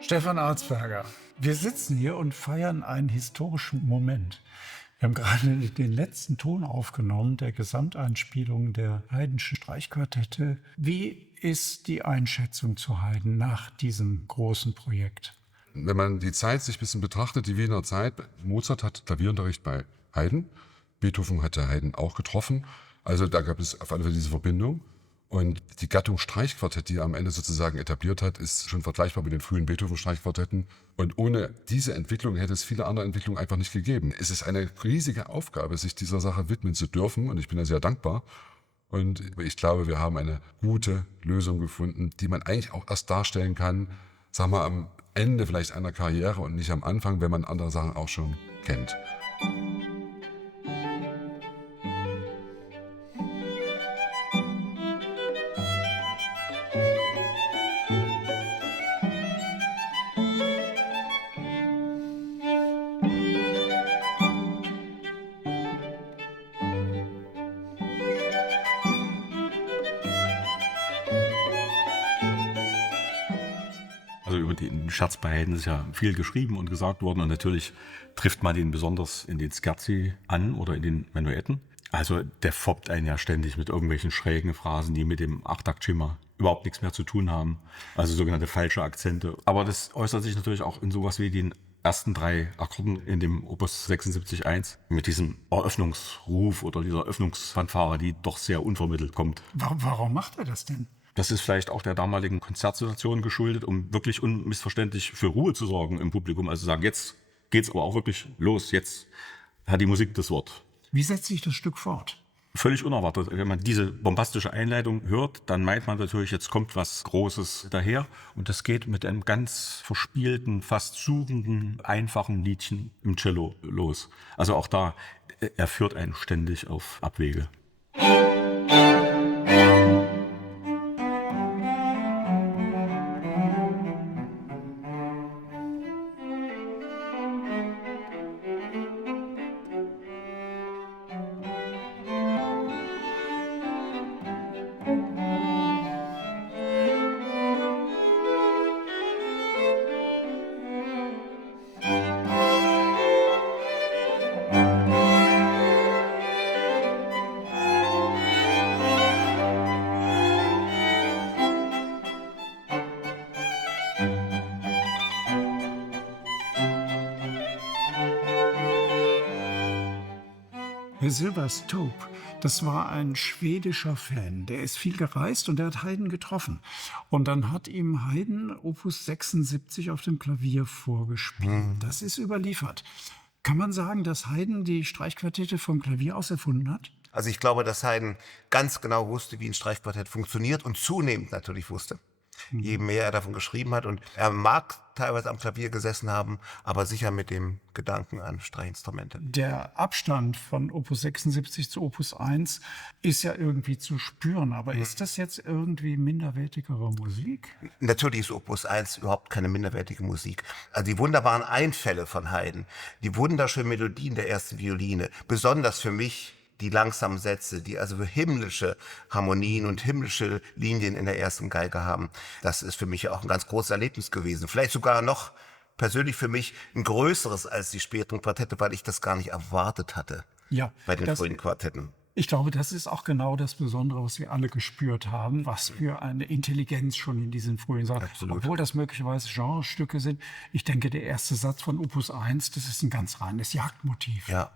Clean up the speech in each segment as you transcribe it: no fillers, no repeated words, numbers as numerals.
Stefan Arzberger, wir sitzen hier und feiern einen historischen Moment. Wir haben gerade den letzten Ton aufgenommen der Gesamteinspielung der Haydnschen Streichquartette. Wie ist die Einschätzung zu Haydn nach diesem großen Projekt? Wenn man die Zeit sich ein bisschen betrachtet, die Wiener Zeit, Mozart hat Klavierunterricht bei Haydn, Beethoven hatte Haydn auch getroffen, also da gab es auf alle Fälle diese Verbindung. Und die Gattung Streichquartett, die er am Ende sozusagen etabliert hat, ist schon vergleichbar mit den frühen Beethoven-Streichquartetten. Und ohne diese Entwicklung hätte es viele andere Entwicklungen einfach nicht gegeben. Es ist eine riesige Aufgabe, sich dieser Sache widmen zu dürfen. Und ich bin da sehr dankbar. Und ich glaube, wir haben eine gute Lösung gefunden, die man eigentlich auch erst darstellen kann, sagen wir, am Ende vielleicht einer Karriere und nicht am Anfang, wenn man andere Sachen auch schon kennt. Also über den Scherz bei Haydn ist ja viel geschrieben und gesagt worden und natürlich trifft man den besonders in den Scherzi an oder in den Menuetten. Also der foppt einen ja ständig mit irgendwelchen schrägen Phrasen, die mit dem Achttaktschema überhaupt nichts mehr zu tun haben. Also sogenannte falsche Akzente. Aber das äußert sich natürlich auch in sowas wie den ersten 3 Akkorden in dem Opus 76.1 mit diesem Eröffnungsruf oder dieser Eröffnungsfanfare, die doch sehr unvermittelt kommt. Warum macht er das denn? Das ist vielleicht auch der damaligen Konzertsituation geschuldet, um wirklich unmissverständlich für Ruhe zu sorgen im Publikum. Also sagen, jetzt geht's aber auch wirklich los, jetzt hat die Musik das Wort. Wie setzt sich das Stück fort? Völlig unerwartet. Wenn man diese bombastische Einleitung hört, dann meint man natürlich, jetzt kommt was Großes daher. Und das geht mit einem ganz verspielten, fast suchenden, einfachen Liedchen im Cello los. Also auch da, er führt einen ständig auf Abwege. Herr Silverstope, das war ein schwedischer Fan. Der ist viel gereist und der hat Haydn getroffen. Und dann hat ihm Haydn Opus 76 auf dem Klavier vorgespielt. Das ist überliefert. Kann man sagen, dass Haydn die Streichquartette vom Klavier aus erfunden hat? Also ich glaube, dass Haydn ganz genau wusste, wie ein Streichquartett funktioniert und zunehmend natürlich wusste. Je mehr er davon geschrieben hat. Und er mag teilweise am Klavier gesessen haben, aber sicher mit dem Gedanken an Streichinstrumente. Der Abstand von Opus 76 zu Opus 1 ist ja irgendwie zu spüren. Aber ist das jetzt irgendwie minderwertigere Musik? Natürlich ist Opus 1 überhaupt keine minderwertige Musik. Also die wunderbaren Einfälle von Haydn, die wunderschönen Melodien der ersten Violine, besonders für mich die langsamen Sätze, die also himmlische Harmonien und himmlische Linien in der ersten Geige haben. Das ist für mich auch ein ganz großes Erlebnis gewesen. Vielleicht sogar noch persönlich für mich ein größeres als die späteren Quartette, weil ich das gar nicht erwartet hatte bei den frühen Quartetten. Ich glaube, das ist auch genau das Besondere, was wir alle gespürt haben, was für eine Intelligenz schon in diesen frühen Sachen. Obwohl das möglicherweise Genrestücke sind. Ich denke, der erste Satz von Opus 1, das ist ein ganz reines Jagdmotiv. Ja.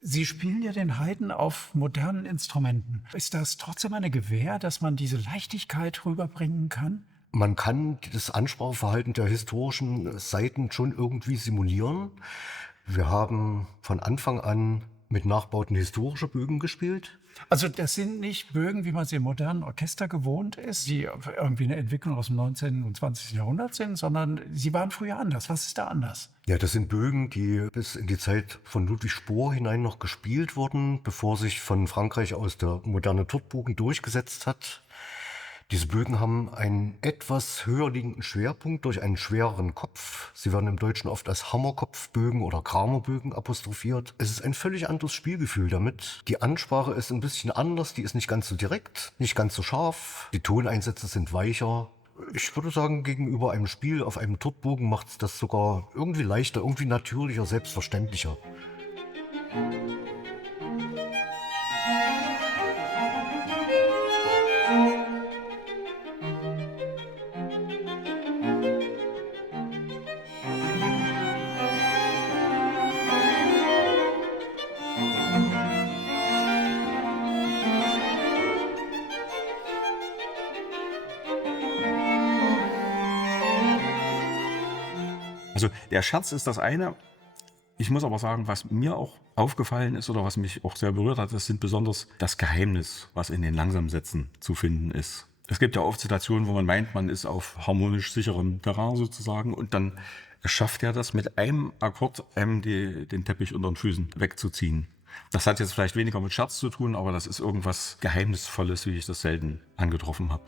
Sie spielen ja den Haydn auf modernen Instrumenten. Ist das trotzdem eine Gewähr, dass man diese Leichtigkeit rüberbringen kann? Man kann das Anspracheverhalten der historischen Seiten schon irgendwie simulieren. Wir haben von Anfang an mit Nachbauten historischer Bögen gespielt. Also das sind nicht Bögen, wie man sie im modernen Orchester gewohnt ist, die irgendwie eine Entwicklung aus dem 19. und 20. Jahrhundert sind, sondern sie waren früher anders. Was ist da anders? Ja, das sind Bögen, die bis in die Zeit von Ludwig Spohr hinein noch gespielt wurden, bevor sich von Frankreich aus der moderne Turtbogen durchgesetzt hat. Diese Bögen haben einen etwas höher liegenden Schwerpunkt durch einen schwereren Kopf. Sie werden im Deutschen oft als Hammerkopfbögen oder Kramerbögen apostrophiert. Es ist ein völlig anderes Spielgefühl damit. Die Ansprache ist ein bisschen anders, die ist nicht ganz so direkt, nicht ganz so scharf. Die Toneinsätze sind weicher. Ich würde sagen, gegenüber einem Spiel auf einem Turtbogen macht es das sogar irgendwie leichter, irgendwie natürlicher, selbstverständlicher. Also der Scherz ist das eine. Ich muss aber sagen, was mir auch aufgefallen ist oder was mich auch sehr berührt hat, das sind besonders das Geheimnis, was in den langsamen Sätzen zu finden ist. Es gibt ja oft Situationen, wo man meint, man ist auf harmonisch sicherem Terrain sozusagen und dann schafft er das mit einem Akkord, einem den Teppich unter den Füßen wegzuziehen. Das hat jetzt vielleicht weniger mit Scherz zu tun, aber das ist irgendwas Geheimnisvolles, wie ich das selten angetroffen habe.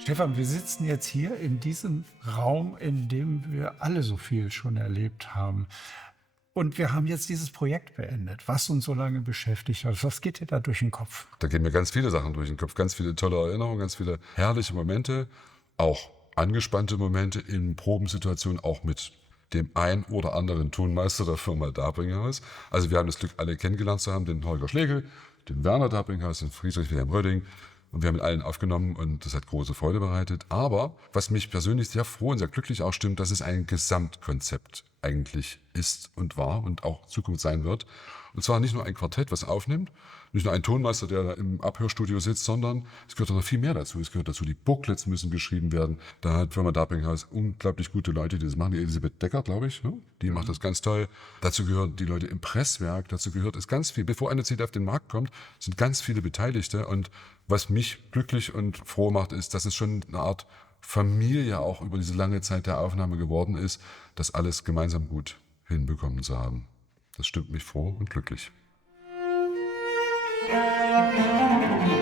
Stefan, wir sitzen jetzt hier in diesem Raum, in dem wir alle so viel schon erlebt haben. Und wir haben jetzt dieses Projekt beendet, was uns so lange beschäftigt hat. Was geht dir da durch den Kopf? Da gehen mir ganz viele Sachen durch den Kopf, ganz viele tolle Erinnerungen, ganz viele herrliche Momente, auch angespannte Momente in Probensituationen, auch mit dem ein oder anderen Tonmeister der Firma Darbringhaus. Also wir haben das Glück, alle kennengelernt zu haben, den Holger Schlegel, den Werner Darbringhaus, den Friedrich Wilhelm Röding. Und wir haben mit allen aufgenommen und das hat große Freude bereitet. Aber was mich persönlich sehr froh und sehr glücklich auch stimmt, dass es ein Gesamtkonzept eigentlich ist und war und auch Zukunft sein wird. Und zwar nicht nur ein Quartett, was aufnimmt, nicht nur ein Tonmeister, der da im Abhörstudio sitzt, sondern es gehört noch viel mehr dazu. Es gehört dazu, die Booklets müssen geschrieben werden. Da hat Firma Darbringhaus unglaublich gute Leute, die das machen. Die Elisabeth Decker, glaube ich, ne? Die macht das ganz toll. Dazu gehören die Leute im Presswerk, dazu gehört es ganz viel. Bevor eine CD auf den Markt kommt, sind ganz viele Beteiligte. Und was mich glücklich und froh macht, ist, dass es schon eine Art Familie auch über diese lange Zeit der Aufnahme geworden ist, das alles gemeinsam gut hinbekommen zu haben. Das stimmt mich froh und glücklich. Musik